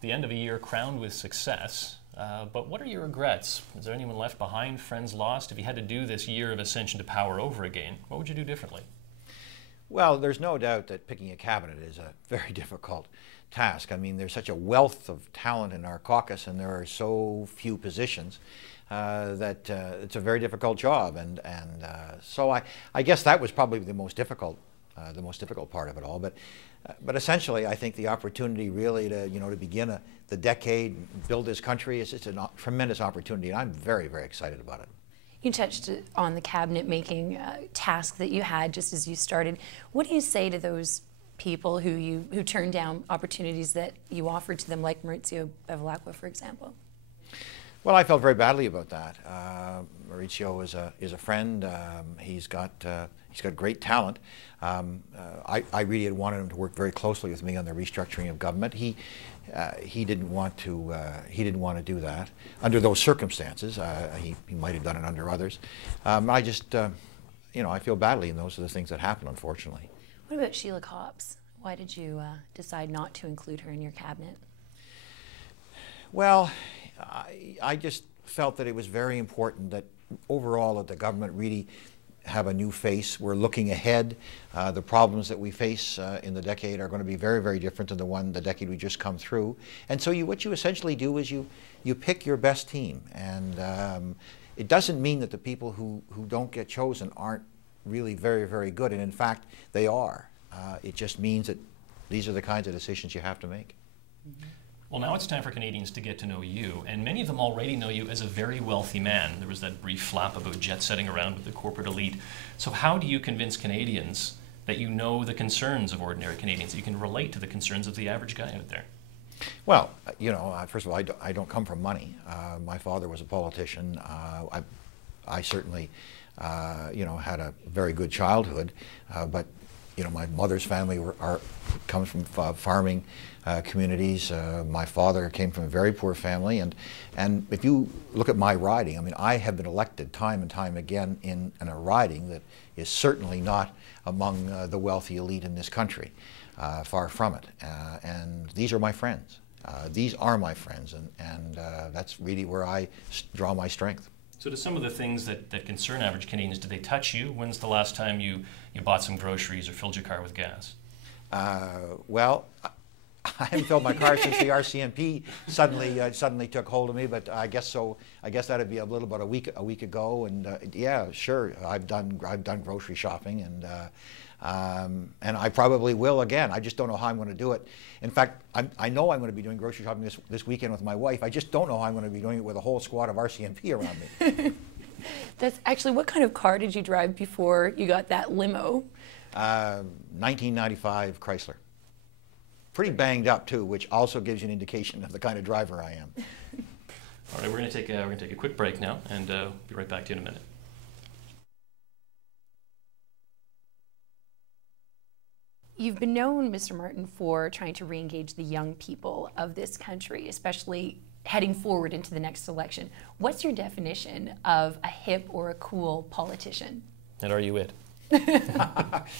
the end of a year crowned with success, but what are your regrets? Is there anyone left behind, friends lost? If you had to do this year of ascension to power over again, what would you do differently? Well, there's no doubt that picking a cabinet is a very difficult task. I mean, there's such a wealth of talent in our caucus, and there are so few positions that it's a very difficult job. And so I guess that was probably the most difficult part of it all. But essentially, I think the opportunity really to to begin the decade, build this country, is it's a tremendous opportunity, and I'm very, very excited about it. You touched on the cabinet making task that you had just as you started. What do you say to those people who turned down opportunities that you offered to them, like Maurizio Bevilacqua, for example? Well, I felt very badly about that. Maurizio is a friend. He's got great talent. I really had wanted him to work very closely with me on the restructuring of government. He didn't want to do that under those circumstances. He might have done it under others. I just I feel badly, and those are the things that happen, unfortunately. What about Sheila Copps? Why did you decide not to include her in your cabinet? Well, I just felt that it was very important that overall that the government really have a new face. We're looking ahead. The problems that we face in the decade are going to be very, very different than the decade we just come through. And so what you essentially do is you pick your best team. And it doesn't mean that the people who don't get chosen aren't really very, very good. And in fact, they are. It just means that these are the kinds of decisions you have to make. Mm-hmm. Well, now it's time for Canadians to get to know you, and many of them already know you as a very wealthy man. There was that brief flap about jet-setting around with the corporate elite. So how do you convince Canadians that you know the concerns of ordinary Canadians, that you can relate to the concerns of the average guy out there? Well, first of all, I don't come from money. My father was a politician. I certainly, had a very good childhood, but my mother's family comes from farming communities. My father came from a very poor family, and if you look at my riding, I mean, I have been elected time and time again in a riding that is certainly not among the wealthy elite in this country, far from it. And these are my friends. These are my friends, and that's really where I draw my strength. So to some of the things that concern average Canadians, do they touch you? When's the last time you bought some groceries or filled your car with gas? Well, I haven't filled my car since the RCMP suddenly took hold of me, but I guess so. I guess that'd be a little about a week ago, and yeah, sure, I've done grocery shopping, and I probably will again. I just don't know how I'm going to do it. In fact, I know I'm going to be doing grocery shopping this weekend with my wife. I just don't know how I'm going to be doing it with a whole squad of RCMP around me. That's actually, what kind of car did you drive before you got that limo? 1995 Chrysler. Pretty banged up too, which also gives you an indication of the kind of driver I am. All right, we're going to take a quick break now, and be right back to you in a minute. You've been known, Mr. Martin, for trying to re-engage the young people of this country, especially heading forward into the next election. What's your definition of a hip or a cool politician? And are you it?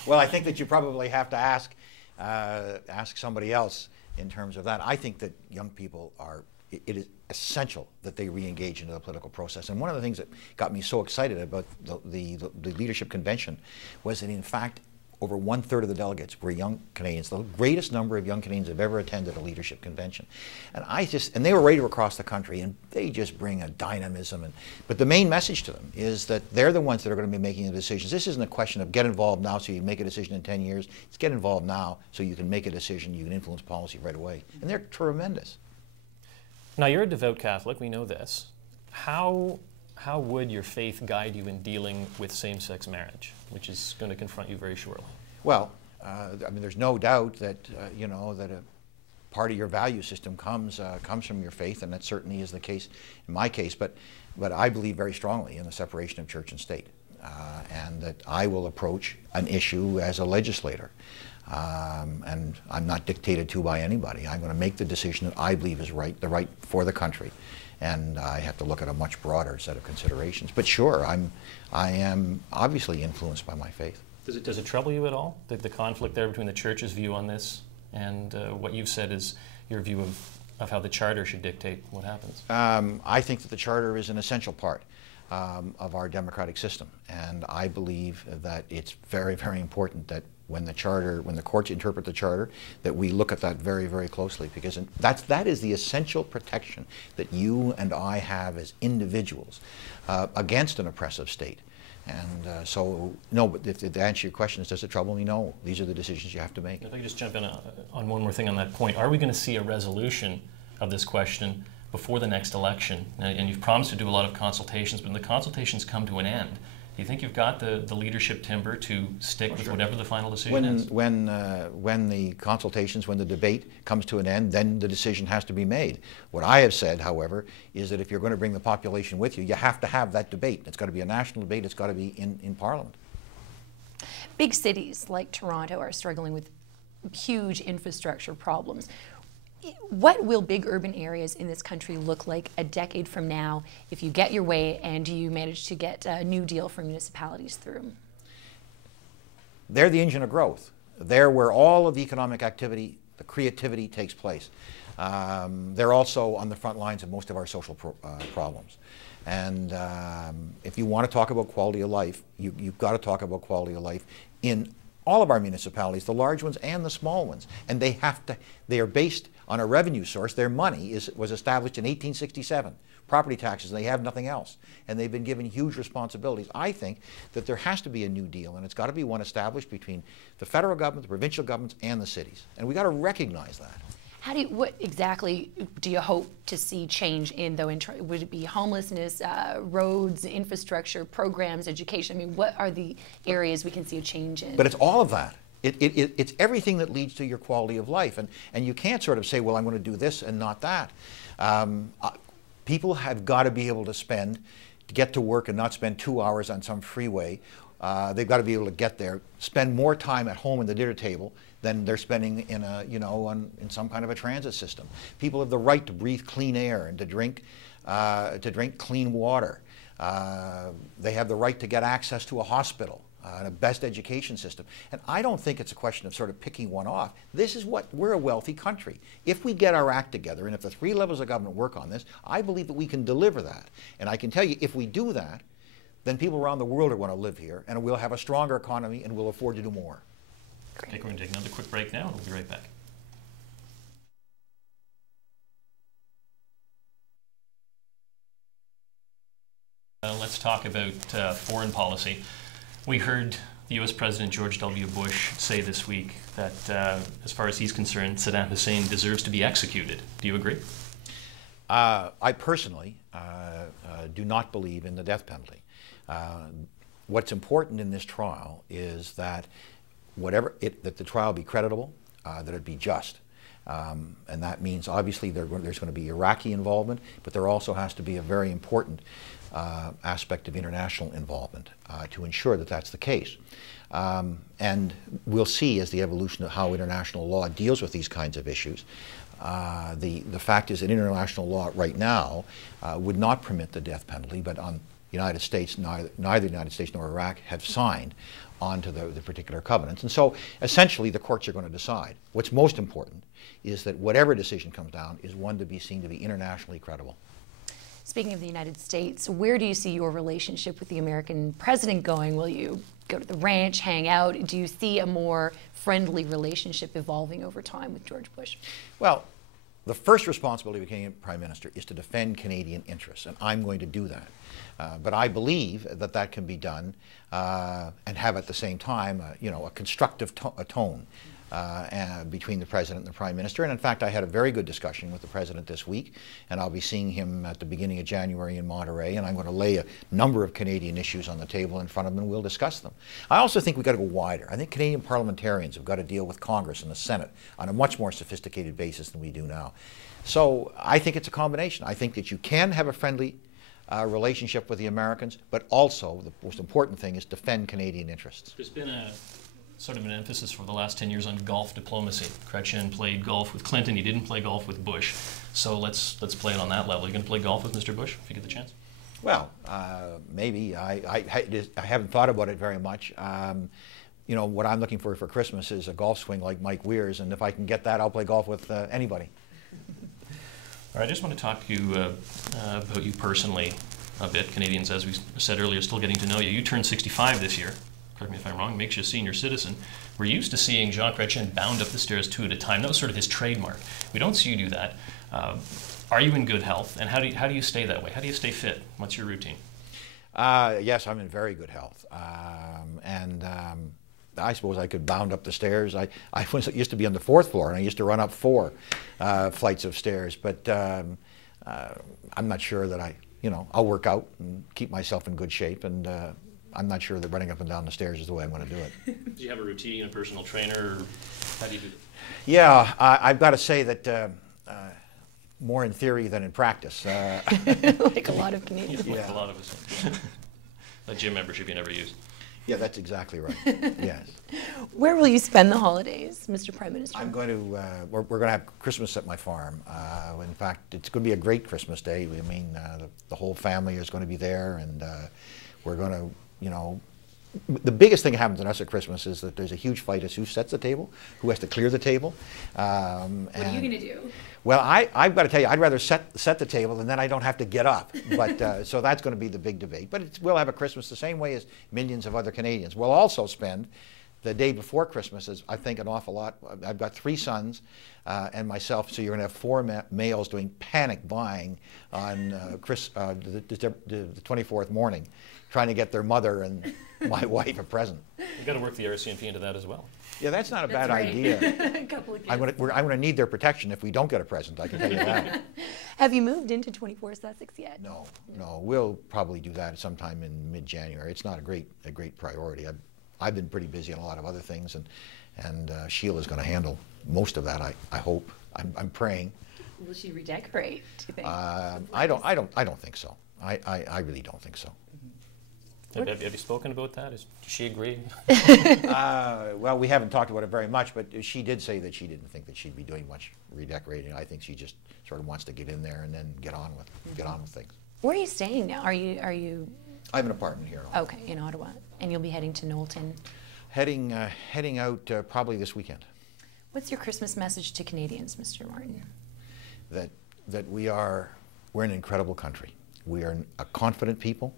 Well, I think that you probably have to ask somebody else in terms of that. I think that young people it is essential that they re-engage into the political process. And one of the things that got me so excited about the leadership convention was that, in fact, over 1/3 of the delegates were young Canadians. The greatest number of young Canadians have ever attended a leadership convention. And they were right across the country, and they just bring a dynamism. But the main message to them is that they're the ones that are going to be making the decisions. This isn't a question of get involved now so you make a decision in 10 years. It's get involved now so you can make a decision, you can influence policy right away. And they're tremendous. Now, you're a devout Catholic, we know this. How would your faith guide you in dealing with same-sex marriage, which is going to confront you very shortly? Well, I mean, there's no doubt that that a part of your value system comes from your faith, and that certainly is the case in my case. But I believe very strongly in the separation of church and state, and that I will approach an issue as a legislator. And I'm not dictated to by anybody. I'm going to make the decision that I believe is right for the country. And I have to look at a much broader set of considerations. But sure, I am obviously influenced by my faith. Does it trouble you at all, the conflict there between the Church's view on this and what you've said is your view of of how the Charter should dictate what happens? I think that the Charter is an essential part of our democratic system, and I believe that it's very, very important that when the courts interpret the Charter, that we look at that very, very closely, because that is the essential protection that you and I have as individuals against an oppressive state. And so, no, but if the answer to your question is, does it trouble me? No. These are the decisions you have to make. If I could just jump in on one more thing on that point. Are we going to see a resolution of this question before the next election? And you've promised to do a lot of consultations, but when the consultations come to an end, do you think you've got the leadership timber to stick with whatever the final decision is? When the consultations, when the debate comes to an end, then the decision has to be made. What I have said, however, is that if you're going to bring the population with you, you have to have that debate. It's got to be a national debate. It's got to be in Parliament. Big cities like Toronto are struggling with huge infrastructure problems. What will big urban areas in this country look like a decade from now if you get your way and you manage to get a new deal for municipalities through? They're the engine of growth. They're where all of the economic activity, the creativity takes place. They're also on the front lines of most of our social problems. And if you want to talk about quality of life, you've got to talk about quality of life in all of our municipalities, the large ones and the small ones. And they are based on a revenue source. Their money was established in 1867, property taxes, and they have nothing else. And they've been given huge responsibilities. I think that there has to be a new deal, and it's got to be one established between the federal government, the provincial governments, and the cities. And we've got to recognize that. What exactly do you hope to see change in, though? Would it be homelessness, roads, infrastructure, programs, education? I mean, what are the areas we can see a change in? But it's all of that. It's everything that leads to your quality of life. And you can't sort of say, well, I'm going to do this and not that. People have got to be able to get to work and not spend 2 hours on some freeway. They've got to be able to get there, spend more time at home at the dinner table than they're spending in in some kind of a transit system. People have the right to breathe clean air and to drink clean water. They have the right to get access to a hospital and a best education system. And I don't think it's a question of sort of picking one off. We're a wealthy country. If we get our act together, and if the three levels of government work on this, I believe that we can deliver that. And I can tell you, if we do that, then people around the world are going to live here, and we'll have a stronger economy, and we'll afford to do more. I think we're going to take another quick break now, and we'll be right back. Let's talk about foreign policy. We heard the U.S. President George W. Bush say this week that, as far as he's concerned, Saddam Hussein deserves to be executed. Do you agree? I personally do not believe in the death penalty. What's important in this trial is that that the trial be creditable, that it be just. And that means obviously there's going to be Iraqi involvement, but there also has to be a very important aspect of international involvement to ensure that that's the case. And we'll see as the evolution of how international law deals with these kinds of issues. The fact is that international law right now would not permit the death penalty, but on the United States, neither the United States nor Iraq have signed onto the particular covenants. And so essentially the courts are going to decide. What's most important is that whatever decision comes down is one to be seen to be internationally credible. Speaking of the United States, where do you see your relationship with the American president going? Will you go to the ranch, hang out? Do you see a more friendly relationship evolving over time with George Bush? Well, the first responsibility of a Canadian Prime Minister is to defend Canadian interests, and I'm going to do that. But I believe that that can be done and have at the same time, a constructive tone between the President and the Prime Minister. And in fact, I had a very good discussion with the President this week, and I'll be seeing him at the beginning of January in Monterey, and I'm going to lay a number of Canadian issues on the table in front of him, and we'll discuss them. I also think we've got to go wider. I think Canadian parliamentarians have got to deal with Congress and the Senate on a much more sophisticated basis than we do now. So I think it's a combination. I think that you can have a friendly relationship with the Americans, but also the most important thing is defend Canadian interests. There's been a sort of an emphasis for the last 10 years on golf diplomacy. Chrétien played golf with Clinton. He didn't play golf with Bush. So let's play it on that level. Are you going to play golf with Mr. Bush if you get the chance? Well, maybe. I haven't thought about it very much. What I'm looking for Christmas is a golf swing like Mike Weir's, and if I can get that, I'll play golf with anybody. All right, I just want to talk to you about you personally a bit. Canadians, as we said earlier, still getting to know you. You turned 65 this year. Correct me if I'm wrong. Makes you a senior citizen. We're used to seeing Jacques Chrétien bound up the stairs 2 at a time. That was sort of his trademark. We don't see you do that. Are you in good health? And how do you stay that way? How do you stay fit? What's your routine? Yes, I'm in very good health. I suppose I could bound up the stairs. I used to be on the 4th floor, and I used to run up 4 flights of stairs. But I'm not sure that I'll work out and keep myself in good shape. And I'm not sure that running up and down the stairs is the way I'm going to do it. Do you have a routine, a personal trainer? Or how do you do it? Yeah, I've got to say that more in theory than in practice. Like a lot of Canadians. Like a lot of us. A gym membership you never used. Yeah, that's exactly right. Yes. Where will you spend the holidays, Mr. Prime Minister? I'm going to, we're going to have Christmas at my farm. In fact, it's going to be a great Christmas day. I mean, the whole family is going to be there, and we're going to, the biggest thing that happens in us at Christmas is that there's a huge fight as who sets the table, who has to clear the table. What are you going to do? Well, I've got to tell you, I'd rather set the table, and then I don't have to get up. But so that's going to be the big debate. But we'll have a Christmas the same way as millions of other Canadians. We'll also spend the day before Christmas, is I think an awful lot. I've got 3 sons and myself, so you're going to have 4 males doing panic buying on the 24th morning, trying to get their mother and my wife a present. You've got to work the RCMP into that as well. Yeah, that's not a bad right. idea. A couple of kids. I'm going to need their protection if we don't get a present, I can tell you that. Have you moved into 24 Sussex yet? No. We'll probably do that sometime in mid-January. It's not a great priority. I've been pretty busy on a lot of other things, and Sheila's going to handle most of that. I hope. I'm praying. Will she redecorate, do you think? I don't think so. I really don't think so. Have you spoken about that? Does she agree? Well, we haven't talked about it very much, but she did say that she didn't think that she'd be doing much redecorating. I think she just sort of wants to get in there and then get on with things. Where are you staying now? Are you? I have an apartment here. Okay, in Ottawa, and you'll be heading to Knowlton. Heading out probably this weekend. What's your Christmas message to Canadians, Mr. Martin? That we're an incredible country. We are a confident people.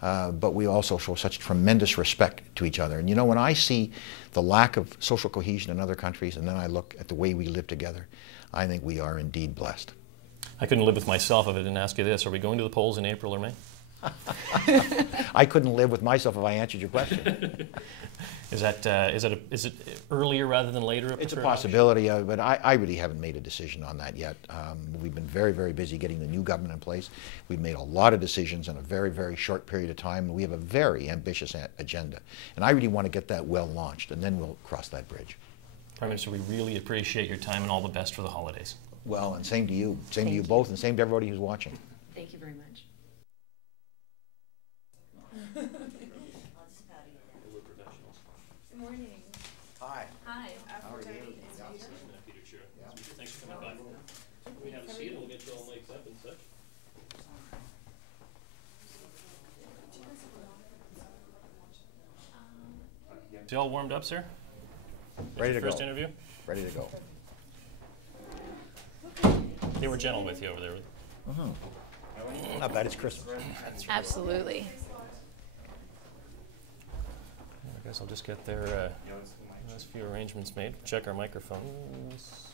But we also show such tremendous respect to each other. And when I see the lack of social cohesion in other countries, and then I look at the way we live together, I think we are indeed blessed. I couldn't live with myself if I didn't ask you this. Are we going to the polls in April or May? I couldn't live with myself if I answered your question. Is it earlier rather than later? It's a possibility, but I really haven't made a decision on that yet. We've been very, very busy getting the new government in place. We've made a lot of decisions in a very, very short period of time. We have a very ambitious agenda, and I really want to get that well launched, and then we'll cross that bridge. Prime Minister, we really appreciate your time and all the best for the holidays. Well, and same to you. Same to you both, and same to everybody who's watching. Thank you very much. Good morning. Hi. Hi. How are you? Peter Chura. Thanks for coming by. We have a seat and we'll get you all mic'd up and such. Is you all warmed up, sir? Ready to go. First interview? Ready to go. They were gentle with you over there. Not bad. It's Christmas. Absolutely. I guess I'll just get their last few arrangements made. Check our microphones.